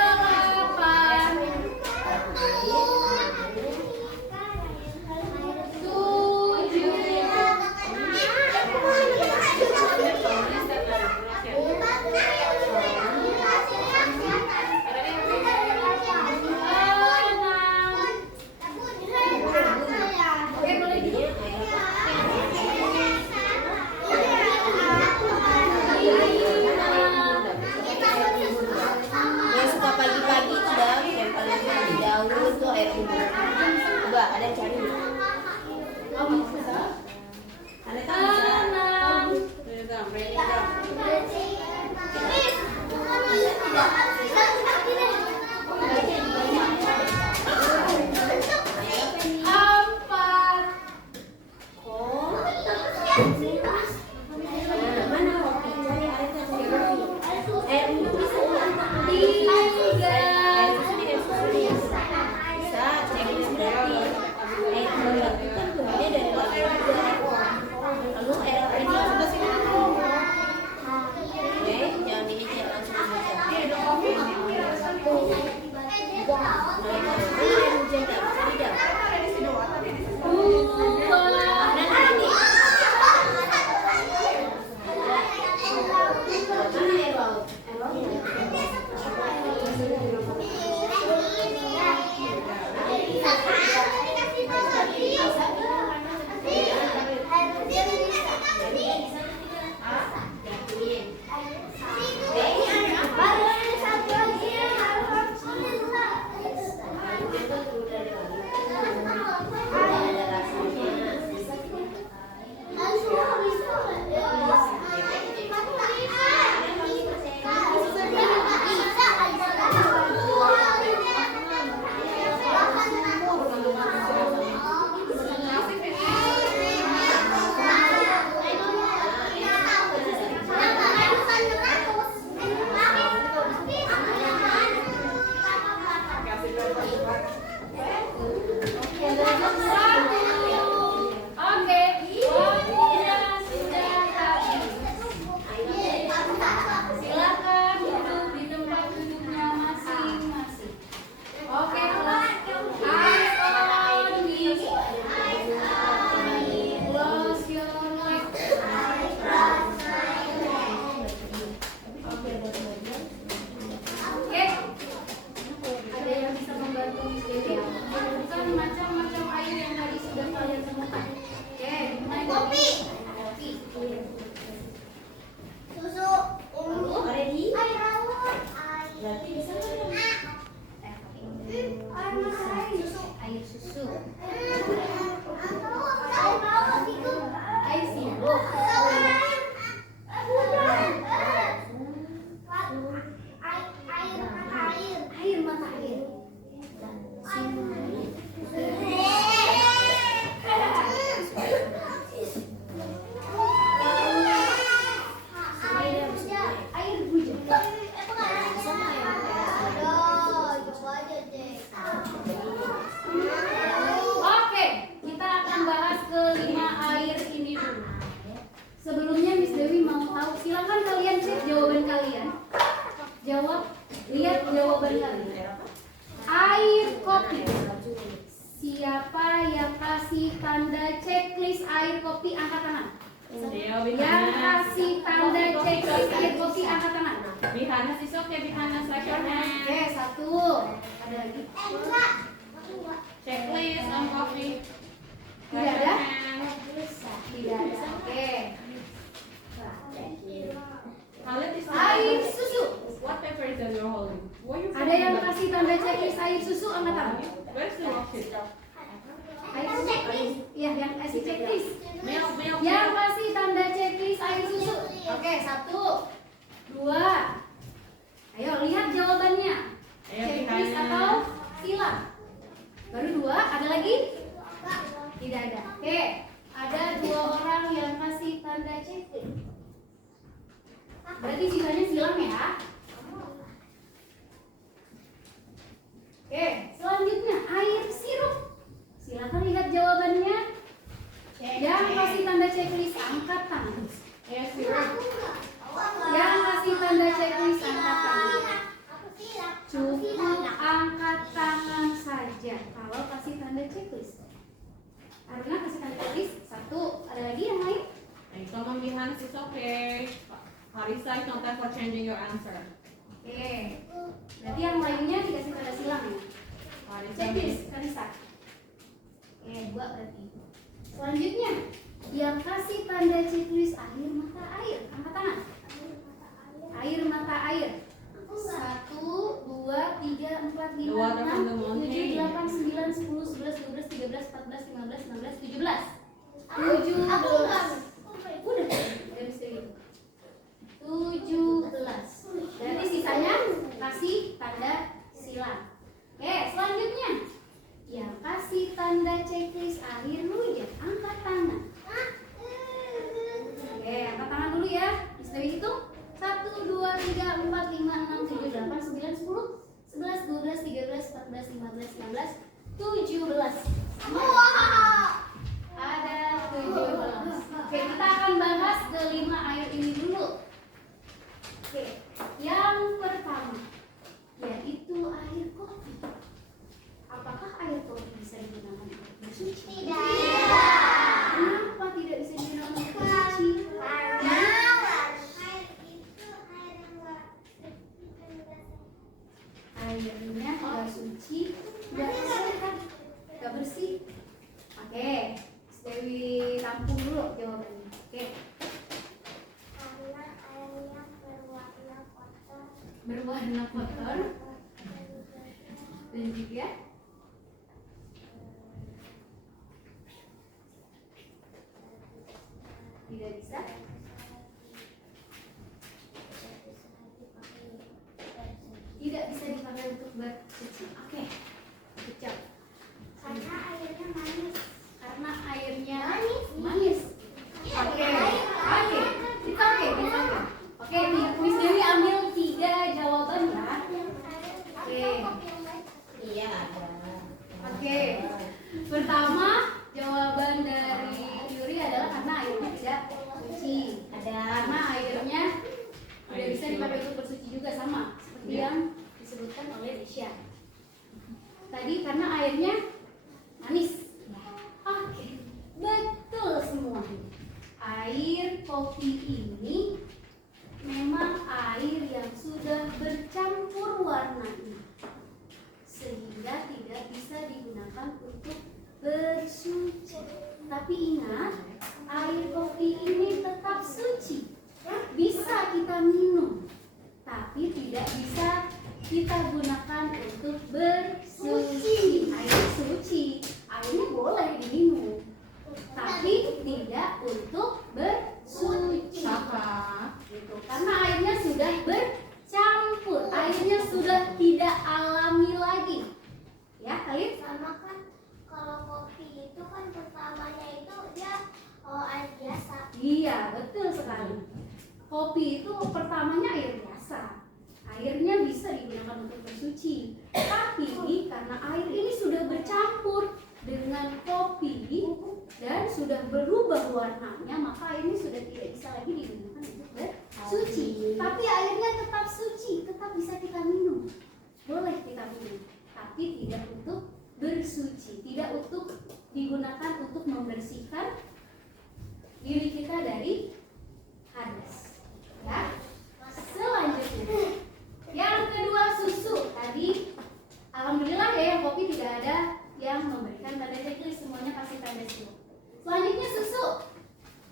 Yang suka pagi-pagi tuh dah, yang paling di daun tuh air kubur. Coba ada yang cari. Ada kan bisa? Mana kopi? Cari air kopi. Untuk bisa bisa checklist berarti air kopi itu kan kemudian dari olahraga. Lalu air kopi itu sudah sih jangan dihijau langsung dibaca. Yang kasih tanda checklist akhir hujan, angkat tangan. ke 5 air ini dulu. Oke, yang pertama yaitu air kopi. Apakah air kopi bisa digunakan untuk bersuci? Tidak. Kenapa tidak bisa digunakan untuk bersuci? Karena air itu air yang Airnya nggak suci, nggak sehat, nggak bersih. Oke, Dewi tampung dulu jawabannya. Oke, karena airnya berwarna kotor. berwarna kotor dan juga tidak bisa. Tidak bisa dipakai untuk bersuci. Oke, good job. Karena airnya manis. Karena airnya manis. Oke, oke, kita oke. Oke, nih, Miss Dewi ambil 3 jawaban ya. Oke. Iya ada. Oke. Pertama, jawaban dari Yuri adalah karena airnya tidak suci. Karena airnya tidak bisa dipakai untuk bersuci juga, sama seperti yang disebutkan oleh Desya. Tadi karena airnya manis. Oke, betul semua. Air kopi ini memang air yang sudah bercampur warnanya, sehingga tidak bisa digunakan untuk bersuci. Tapi ingat, air kopi ini tetap suci. Bisa kita minum, tapi tidak bisa kita gunakan untuk bersuci. Air suci, airnya boleh diminum, tapi tidak untuk bersuci. Gitu. Karena airnya sudah bercampur, airnya sudah tidak alami lagi. Ya, Khalid? Sama kan kalau kopi itu kan pertamanya itu dia air biasa. Iya, betul sekali. Kopi itu pertamanya air biasa. Airnya bisa digunakan untuk bersuci. Tapi karena air ini sudah bercampur dengan kopi dan sudah berubah warnanya, maka airnya sudah tidak bisa lagi digunakan untuk bersuci. Tapi airnya tetap suci, tetap bisa kita minum. Boleh kita minum, tapi tidak untuk bersuci, tidak untuk digunakan untuk membersihkan diri kita dari hadas. Ya. Selanjutnya, yang kedua susu. Tadi alhamdulillah ya, yang kopi tidak ada yang memberikan tanda checklist, semuanya kasih tanda siap. Selanjutnya susu.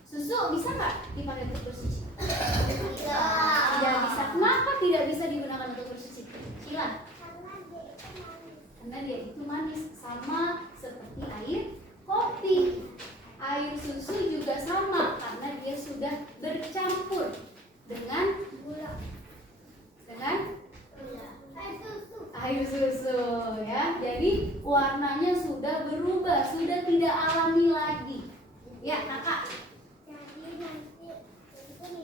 Susu bisa nggak dipakai untuk bersuci? Tidak bisa. Kenapa tidak bisa digunakan untuk bersuci? Silakan. Karena dia itu manis, sama seperti air kopi. Air susu juga sama, karena dia sudah bercampur dengan gula, dengan air susu ya. Jadi warnanya sudah berubah, sudah tidak alami lagi. Ya, Kakak. Jadi nanti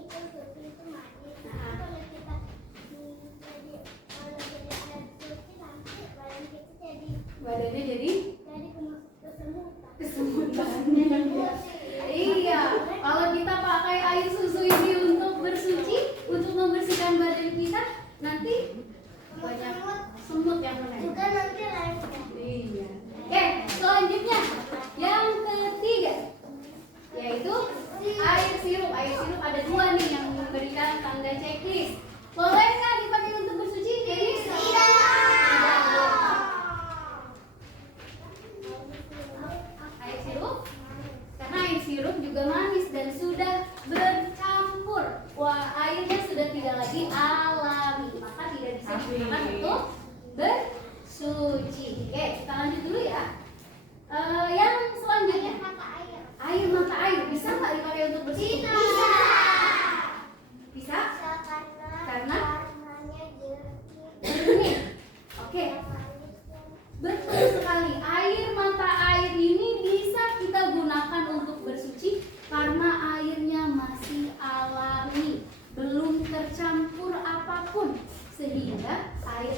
itu susu itu manis. Kalau kita kalau jadi air suci nanti Badannya jadi kesemutan. Iya, kalau kita pakai air susu ini untuk bersuci, untuk membersihkan badan kita, nanti banyak semut yang menempel. Juga nanti lainnya. Iya. Oke, selanjutnya yang ketiga, yaitu air sirup. Air sirup ada 2 nih yang memberikan tanda checklist. Boleh nggak dipakai untuk bersuci? Jadi tidak. Air sirup, karena air sirup juga manis dan sudah bercampur. Wah, airnya sudah tidak lagi alami, maka tidak bisa digunakan untuk bersuci. Oke, kita lanjut dulu ya. Yang selanjutnya, air mata air bisa nggak dipakai untuk bersuci? Bisa. Karena warnanya jernih. Oke. Betul sekali, air mata air ini bisa kita gunakan untuk bersuci karena airnya masih alami, belum tercampur apapun, sehingga air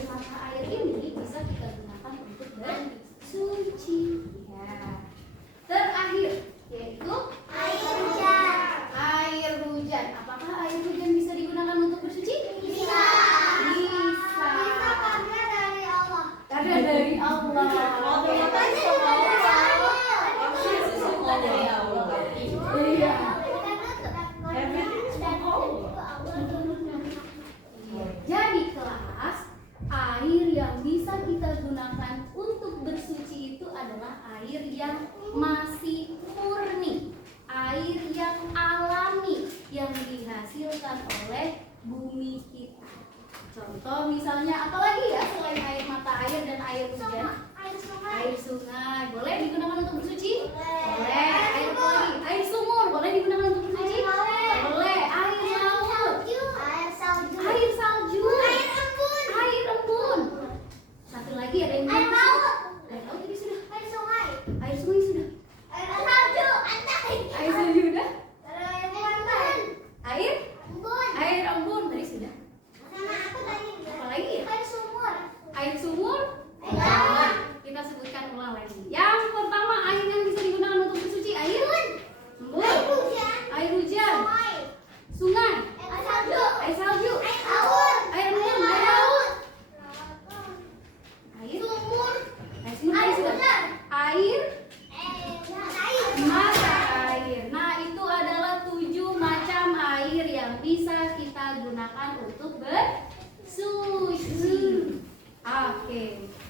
Contoh misalnya apa lagi ya selain air mata air dan air hujan? Air sungai. Air sungai boleh digunakan untuk bersuci? Boleh. Air apa lagi? Air sumur boleh digunakan untuk bersuci? Boleh. Air laut. Air salju. Air salju. Air embun. Air embun. Satu lagi ada yang Air laut. Air laut tadi sudah. Air sungai. Air sungai sudah. Air salju. Antai. Air salju udah. Air embun. Air Embun. air embun tadi sudah. Sama aku tadi. Apa lagi ya? Air sumur. Air sumur. Air laut. Kita sebutkan ulang lagi. Yang pertama air yang bisa digunakan untuk bersuci air embun. Air hujan. Air hujan. Sungai. Sungai. Air salju. Air salju. Air laut. Air embun. Air laut. Air Sumur. air sumur Air tadi sudah. hujan. Air Air. mata air. Nah, itu adalah 7 macam air yang bisa kita gunakan untuk bersuci. Oke,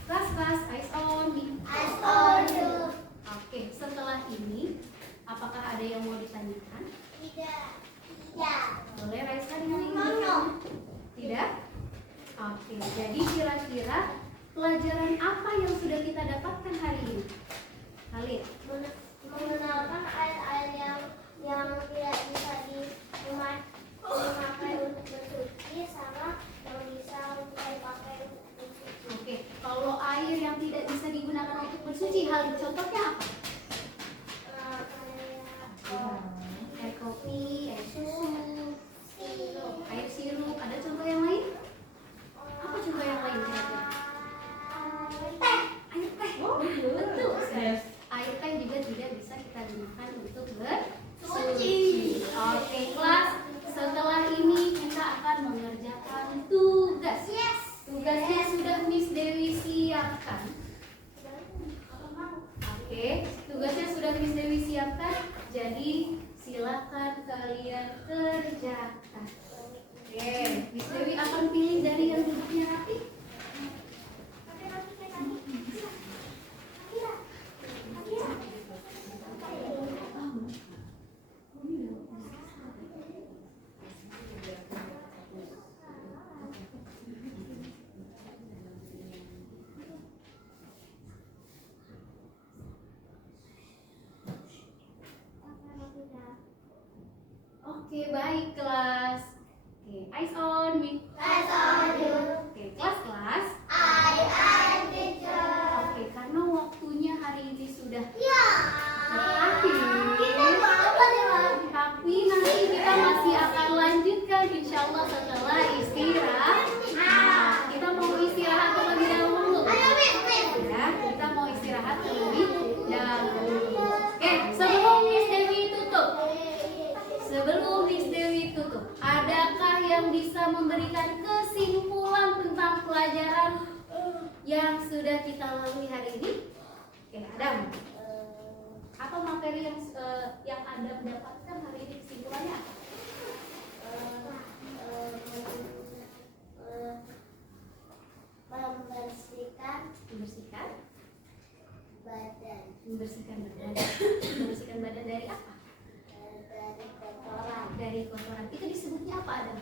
kelas eyes on me. Ice on you. Oke, setelah ini, apakah ada yang mau ditanyakan? Tidak. Tidak. Boleh raise hand yang ingin No, no. bertanya? Tidak? Oke, jadi kira-kira pelajaran apa yang sudah kita dapatkan hari ini? Khalid? Mengenalkan air-air yang tidak bisa dipakai untuk bersuci sama yang bisa dipakai untuk bersuci. Oke, kalau air yang tidak bisa digunakan untuk bersuci, hal contohnya apa? Air kopi, air susu, air sirup. Ada contoh yang lain? Apa contoh yang lain kira-kira? Teh. Air teh. Betul. Air teh juga tidak bisa kita gunakan untuk bersuci. Oke, kelas. Setelah ini kita akan mengerjakan tugas. Tugasnya sudah Miss Dewi siapkan. Oke, tugasnya sudah Miss Dewi siapkan. Jadi silakan kalian kerjakan. Oke, Miss Dewi akan pilih dari yang duduknya rapi. Oke, baik kelas. Oke, eyes on me. Ice on you. Oke, kelas. I teacher. Oke, karena waktunya hari ini sudah Ya. berakhir. Kita mau apa nih, Mak? Tapi nanti kita masih akan lanjutkan insya Allah setelah istirahat. Nah, kita mau istirahat terlebih dahulu. Ayo, Miss. Ya, kita mau istirahat terlebih dahulu. Oke, sebelum Miss Dewi tutup. Sebelum Miss Dewi tutup, adakah yang bisa memberikan kesimpulan tentang pelajaran yang sudah kita lalui hari ini? Oke, Adam. Apa materi yang Adam dapatkan hari ini kesimpulannya? Membersihkan badan Membersihkan badan. Membersihkan badan dari apa? dari kotoran. Dari kotoran. Itu disebutnya apa, Adam?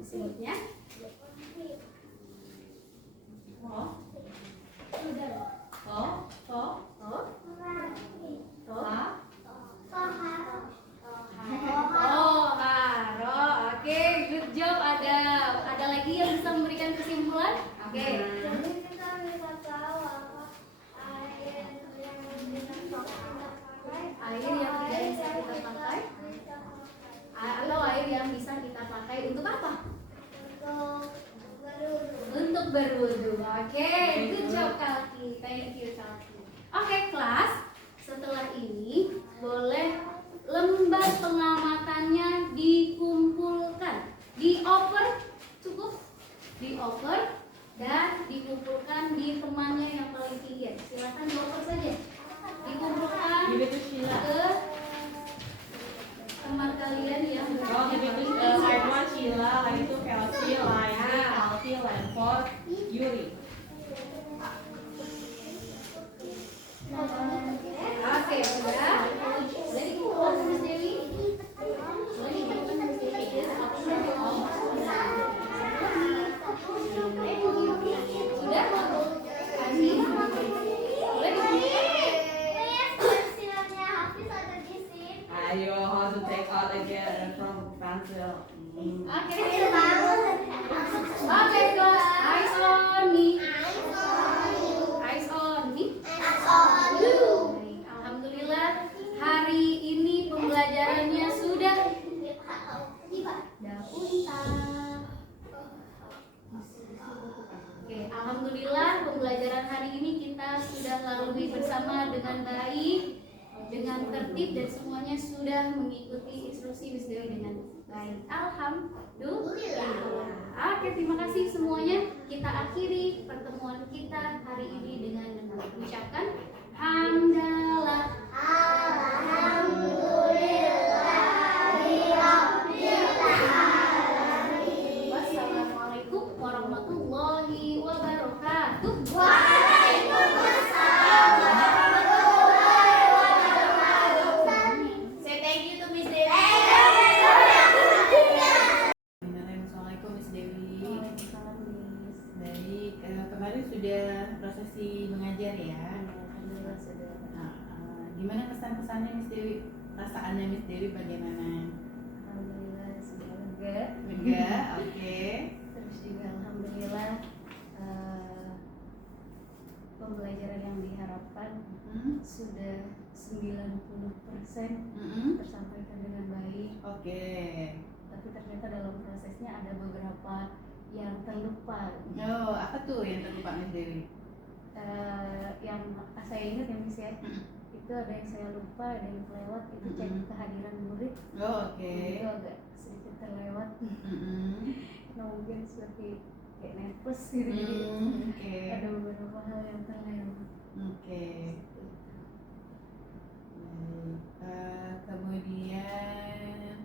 Disebutnya Toharo. Oke, good job Adam. Ada lagi yang bisa memberikan kesimpulan? Oke. Jadi kita bisa tahu apa air yang bisa kita pakai. Air yang tidak bisa kita pakai. Halo, air yang bisa kita pakai untuk apa? Untuk berwudu. Oke, good job Kalki. Thank you Kalki. Oke, kelas. Setelah ini boleh lembar pengamatannya dikumpulkan, dioper, cukup, dioper dan dikumpulkan di temannya yang paling tinggi. Silakan dioper saja, dikumpulkan ke teman kalian yang Oh, gitu. Slide 1 Sheila, line 2 Kelsey, line 3 Alfie, line 4 Yuri. Oke, sudah. Boleh dikumpulkan Miss Dewi? Boleh dikumpulkan you know how to take out again from pencil. Oke, oke guys, eyes on me. Eyes on me. Baik, alhamdulillah hari ini pembelajarannya sudah Oke, alhamdulillah pembelajaran hari ini kita sudah lalui bersama dengan baik, dengan tertib dan semuanya sudah mengikuti instruksi Miss Dewi dengan baik. Alhamdulillah. Oke, terima kasih semuanya. Kita akhiri pertemuan kita hari ini dengan mengucapkan hamdalah. Wassalamualaikum warahmatullahi wabarakatuh. Say thank you to Miss Dewi. Assalamualaikum Miss Dewi. Waalaikumsalam, Miss. Baik, kemarin sudah prosesi mengajar ya. Alhamdulillah sudah. Gimana kesan-kesannya Miss Dewi? Perasaannya Miss Dewi bagaimana? Alhamdulillah sudah lega. Lega, oke. Terus juga alhamdulillah pembelajaran yang diharapkan sudah 90% tersampaikan dengan baik. Oke. Tapi ternyata dalam prosesnya ada beberapa yang terlupa. Oh, apa tuh yang terlupa Miss Dewi? Yang saya ingat ya Miss ya, itu ada yang saya lupa, ada yang kelewat, itu cek kehadiran murid. Oh, oke. Itu agak sedikit terlewat. Nah, mungkin seperti kayak nervous gitu, jadi Oke. ada beberapa hal yang terlewat. Oke. Kemudian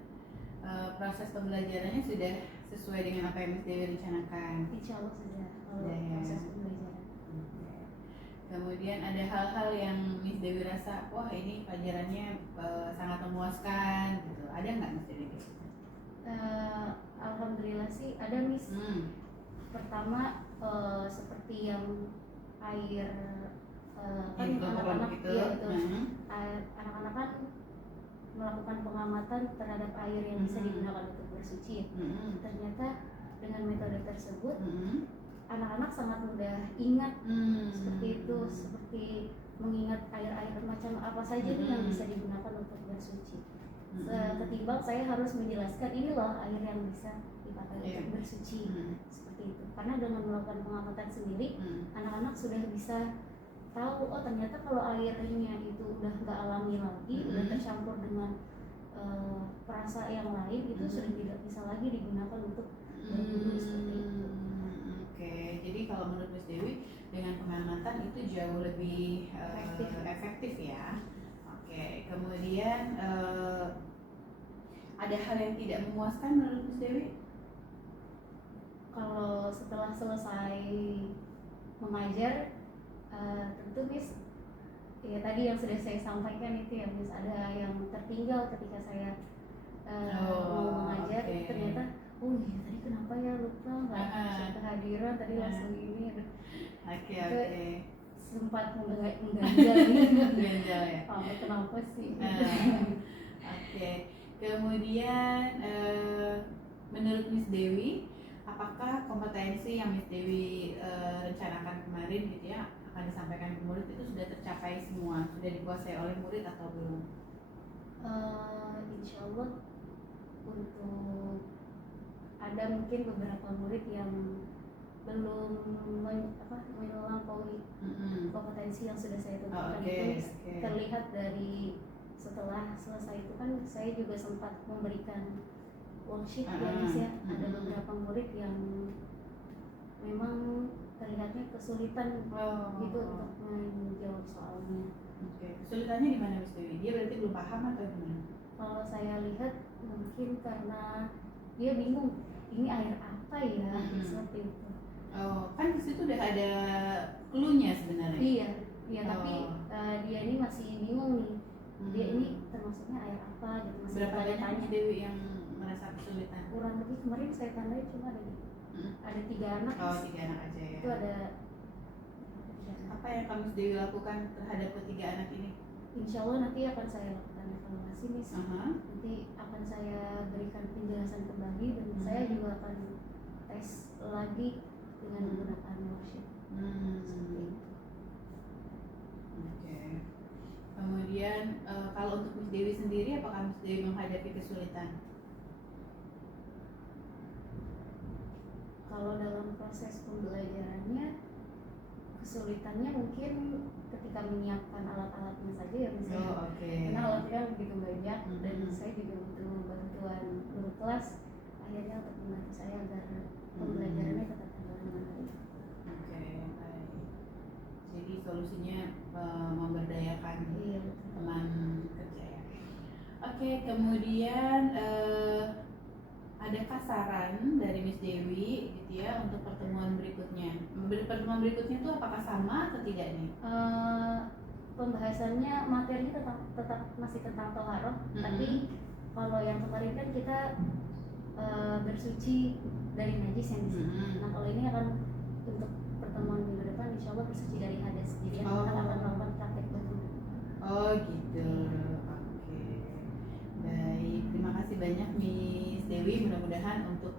proses pembelajarannya sudah sesuai dengan apa yang Miss Dewi rencanakan. Insya Allah sudah kalau Sudah ya. proses pembelajaran. Kemudian ada hal-hal yang Miss Dewi rasa, wah ini pelajarannya sangat memuaskan gitu. Ada nggak Miss Dewi? Alhamdulillah sih ada Miss. Pertama seperti yang air kan Yang anak-anak gitu. iya betul. Anak-anak kan melakukan pengamatan terhadap air yang bisa digunakan untuk bersuci. Ternyata dengan metode tersebut anak-anak sangat mudah ingat seperti itu, seperti mengingat air-air macam apa saja nih yang bisa digunakan untuk bersuci. Ketimbang saya harus menjelaskan ini loh air yang bisa dipakai untuk bersuci, seperti itu. Karena dengan melakukan pengamatan sendiri, anak-anak sudah bisa tahu, oh ternyata kalau airnya itu udah nggak alami lagi, udah tercampur dengan perasa yang lain, itu sudah tidak bisa lagi digunakan untuk berwudu seperti itu. Oke, jadi kalau menurut Miss Dewi dengan pengamatan itu jauh lebih efektif ya. Oke, kemudian ada hal yang tidak memuaskan menurut Miss Dewi? Kalau setelah selesai mengajar, tentu Miss, ya tadi yang sudah saya sampaikan itu ya Miss, ada yang tertinggal ketika saya mau mengajar. Ternyata oh iya tadi kenapa ya lupa nggak bisa kehadiran tadi langsung ini. Oke. Sempat mengganjal Ganjal ya. kenapa sih? Oke. Kemudian menurut Miss Dewi, apakah kompetensi yang Miss Dewi rencanakan kemarin gitu ya akan disampaikan ke murid itu sudah tercapai semua, sudah dikuasai oleh murid atau belum? Insya Allah untuk ada mungkin beberapa murid yang belum melampaui kompetensi yang sudah saya tentukan. Itu terlihat dari setelah selesai itu kan saya juga sempat memberikan worksheet ya. Ada beberapa murid yang memang terlihatnya kesulitan gitu untuk menjawab soalnya. Kesulitannya di mana Miss Dewi? Dia berarti belum paham atau gimana? Kalau saya lihat mungkin karena dia bingung ini air apa ya, seperti itu. Oh, kan di situ udah ada clue-nya sebenarnya. Iya, tapi dia ini masih bingung nih. Dia ini termasuknya air apa gitu, masih Berapa banyak tanya-tanya. Miss Dewi yang merasa kesulitan? Kurang lebih kemarin saya tandai cuma ada 3 anak. Oh, 3 anak aja ya. Itu ada Apa yang kamu Miss Dewi lakukan terhadap ketiga anak ini? insya Allah nanti akan saya lakukan evaluasi Miss. Aha. Nanti akan saya berikan penjelasan kembali dan saya juga akan tes lagi dengan menggunakan worksheet. Seperti itu. Oke. Kemudian kalau untuk Miss Dewi sendiri, apakah Miss Dewi menghadapi kesulitan? Kalau dalam proses pembelajarannya kesulitannya mungkin ketika menyiapkan alat-alatnya saja ya Miss. Oh, oke. Karena alatnya begitu banyak dan Mhm. saya juga butuh bantuan guru kelas akhirnya untuk membantu saya agar pembelajarannya tetap berjalan dengan baik. Oke, baik. Jadi solusinya memberdayakan Iya betul. teman kerja ya. Oke, kemudian adakah saran dari Miss Dewi gitu ya untuk pertemuan berikutnya? Pertemuan berikutnya itu apakah sama atau tidak nih? Pembahasannya materinya tetap masih tentang toharoh, tapi kalau yang kemarin kan kita bersuci dari najis yang di sini. Nah kalau ini akan untuk pertemuan minggu depan insya Allah bersuci dari hadas. Jadi akan melakukan praktek baru. Oh gitu. Oke. Baik, terima kasih banyak Miss Dewi. Mudah-mudahan untuk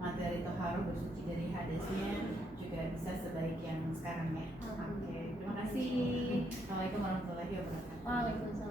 materi toharoh bersuci dari hadasnya juga bisa sebaik yang sekarang ya. Oke, terima kasih. Assalamualaikum warahmatullahi wabarakatuh. Waalaikumsalam.